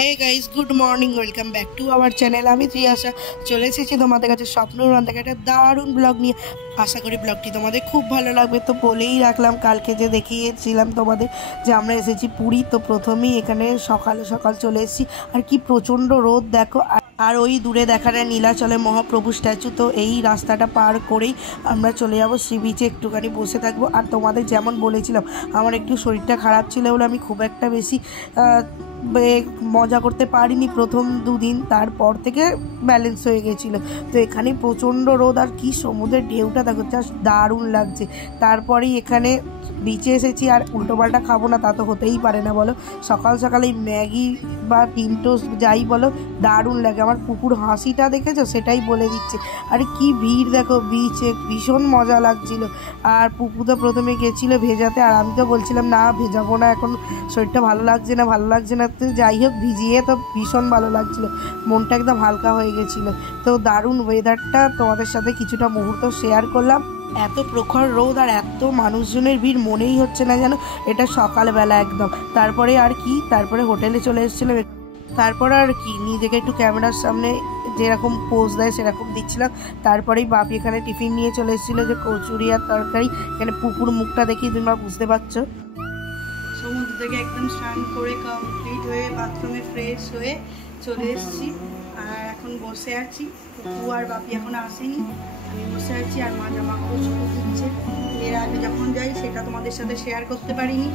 Hey guys, good morning, welcome back to our channel. আমি ত্রিয়াশা চলে এসেছি তোমাদের কাছে স্বপ্নরন থেকে একটা দারুণ ব্লগ নিয়ে। আশা করি ব্লগটি তোমাদের খুব ভালো লাগবে। তো বলেই রাখলাম, কালকে যে দেখিয়েছিলাম তোমাদের যে আমরা এসেছি পুরী, তো প্রথমেই এখানে সকাল সকাল চলে এসেছি। আর কি প্রচণ্ড রোদ দেখো। আর ওই দূরে দেখা যায় নীলাচলের মহাপ্রভু স্ট্যাচু। তো এই রাস্তাটা পার করেই আমরা চলে যাবো সি বিচে, একটুখানি বসে থাকবো। আর তোমাদের যেমন বলেছিলাম, আমার একটু শরীরটা খারাপ ছিল বলে আমি খুব একটা বেশি মজা করতে পারিনি প্রথম দুদিন, তারপর থেকে ব্যালেন্স হয়ে গেছিলো। তো এখানে প্রচণ্ড রোদ, আর কি সমুদ্রের ঢেউটা দেখো, জাস্ট দারুণ লাগছে। তারপরেই এখানে বিচে এসেছি, আর উল্টোপাল্টা খাবো না তা তো হতেই পারে না বলো। সকাল সকাল এই ম্যাগি বা ডিম টোস্ট যাই বলো, দারুণ লাগে। আমার পুকুর হাসিটা দেখেছো, সেটাই বলে দিচ্ছে। আরে কি ভিড় দেখো বিচে, ভীষণ মজা লাগছিল। আর পুকু তো প্রথমে গেছিলো ভেজাতে, আর আমি তো বলছিলাম না ভেজাবো না, এখন শরীরটা ভালো লাগছে না ভালো লাগছে না। তো যাই হোক, ভিজিয়ে তো ভীষণ ভালো লাগছিলো, মনটা একদম হালকা হয়ে গেছিলো। তো দারুণ ওয়েদারটা, তোমাদের সাথে কিছুটা মুহূর্ত শেয়ার করলাম। এত প্রখর রোদ আর এত মানুষজনের ভিড়, মনেই হচ্ছে না যেন এটা সকালবেলা একদম। তারপরে আর কি, তারপরে হোটেলে চলে এসেছিলাম। তারপর আর কি, নিজেকে একটু ক্যামেরার সামনে যেরকম পোজ দেয় সেরকম দিচ্ছিলাম। তারপরেই বাপি এখানে টিফিন নিয়ে চলে এসেছিলো, যে কচুরি আর তরকারি। এখানে পুকুর মুখটা দেখি তোমরা বুঝতে পারছো। সমুদ্র থেকে একদম স্নান করে কমপ্লিট হয়ে বাথরুমে ফ্রেশ হয়ে চলে এসেছি। আর এখন বসে আছি, পুকু আর বাপি এখন আসেনি, আমি বসে আছি। আর মা জামা কাপড় দিচ্ছে। এর আগে যখন যাই সেটা তোমাদের সাথে শেয়ার করতে পারিনি।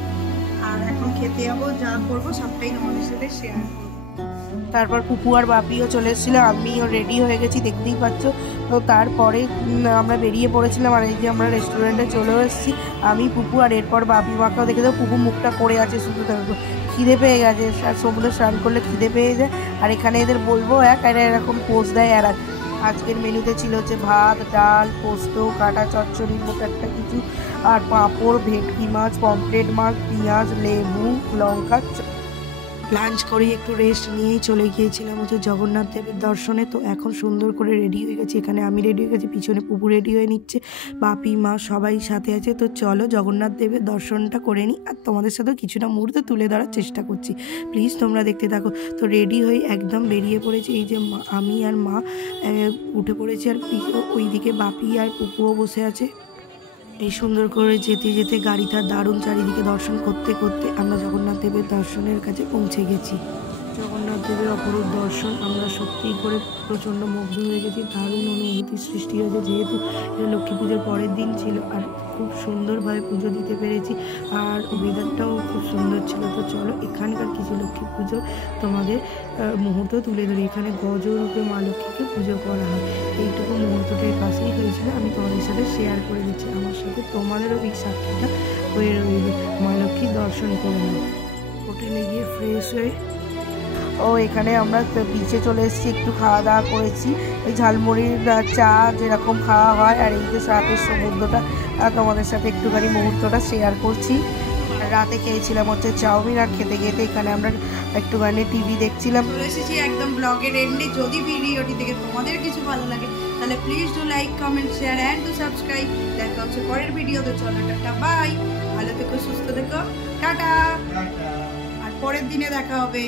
আর এখন খেতে যাবো, যা করবো সবটাই তোমাদের সাথে শেয়ার করবো। তারপর পুপু আর বাপিও চলে এসেছিলো, আমিও রেডি হয়ে গেছি, দেখতেই পাচ্ছ। তো তারপরে আমরা বেরিয়ে পড়েছিলাম। আর এই যে আমরা রেস্টুরেন্টে চলেও এসেছি, আমি পুপু। আর এরপর বাপি মাকেও দেখে দাও, পুপু মুখটা করে আছে শুধু, দেখো খিদে পেয়ে গেছে। আর সমুদ্রে স্নান করলে খিদে পেয়ে যায়। আর এখানে এদের বলবো এক, আর এরকম পোস্ট দেয় আর এক। আজকের মেনুতে ছিল হচ্ছে ভাত, ডাল, পোস্ত, কাটা চচ্চড়ির মতো একটা কিছু, আর পাঁপড়, ভেটকি মাছ, পমফ্রেট মাছ, পেঁয়াজ, লেবু, লঙ্কা। লাঞ্চ করে একটু রেস্ট নিয়েই চলে গিয়েছিলাম হচ্ছে জগন্নাথ দেবের দর্শনে। তো এখন সুন্দর করে রেডি হয়ে গেছি, এখানে আমি রেডি হয়ে গেছি, পিছনে পুপু রেডি হয়ে নিচ্ছে, বাপি মা সবাই সাথে আছে। তো চলো জগন্নাথ দেবের দর্শনটা করে নিই, আর তোমাদের সাথেও কিছুটা মুহূর্ত তুলে ধরার চেষ্টা করছি, প্লিজ তোমরা দেখতে থাকো। তো রেডি হয়ে একদম বেরিয়ে পড়েছি। এই যে আমি আর মা উঠে পড়েছি, আর ওইদিকে বাপি আর পুপুও বসে আছে। এই সুন্দর করে যেতে যেতে গাড়িটা দারুণ, চারিদিকে দর্শন করতে করতে আমরা জগন্নাথ দেবের দর্শনের কাছে পৌঁছে গেছি। জগন্নাথ দেবের অপরূপ দর্শন, আমরা সত্যিই করে প্রচণ্ড মুগ্ধ হয়ে গেছি। দারুণ অনুভূতির সৃষ্টি হয়েছে, যেহেতু লক্ষ্মী পুজোর পরের দিন ছিল। আর খুব সুন্দরভাবে পুজো দিতে পেরেছি, আর ওয়েদারটাও খুব সুন্দর ছিল। তো চলো এখানকার কিছু লক্ষ্মী পুজোর তোমাদের মুহূর্ত তুলে ধরি। এখানে গজরূপে মা লক্ষ্মীকে পুজো করা হয়, এইটুকু মুহূর্তটার কাছেই হয়েছিল, আমি তোমাদের সাথে শেয়ার করে দিচ্ছি। আমার সাথে তোমাদেরও এই সাক্ষীটা হয়ে রইল। মা লক্ষ্মীর দর্শন করে নাও। হোটেলে গিয়ে ফ্রেশ হয়ে এখানে আমরা বিচে চলে এসেছি, একটু খাওয়া দাওয়া করেছি। এই ঝালমুড়ির চা যেরকম খাওয়া হয়, আর এই যে রাতের সমুদ্রটা তোমাদের সাথে একটুখানি মুহূর্তটা শেয়ার করছি। রাতে খেয়েছিলাম হচ্ছে চাউমিন, আর খেতে খেতে এখানে আমরা একটুখানি টিভি দেখছিলাম। চলে এসেছি একদম ব্লগের এন্ডে। যদি ভিডিওটি থেকে তোমাদের কিছু ভালো লাগে তাহলে please do like, comment, share and to subscribe. দেখা হচ্ছে পরের ভিডিওতে। চলো টাটা, বাই, ভালো থেকো, সুস্থ থেকো, টাটা। আর পরের দিনে দেখা হবে।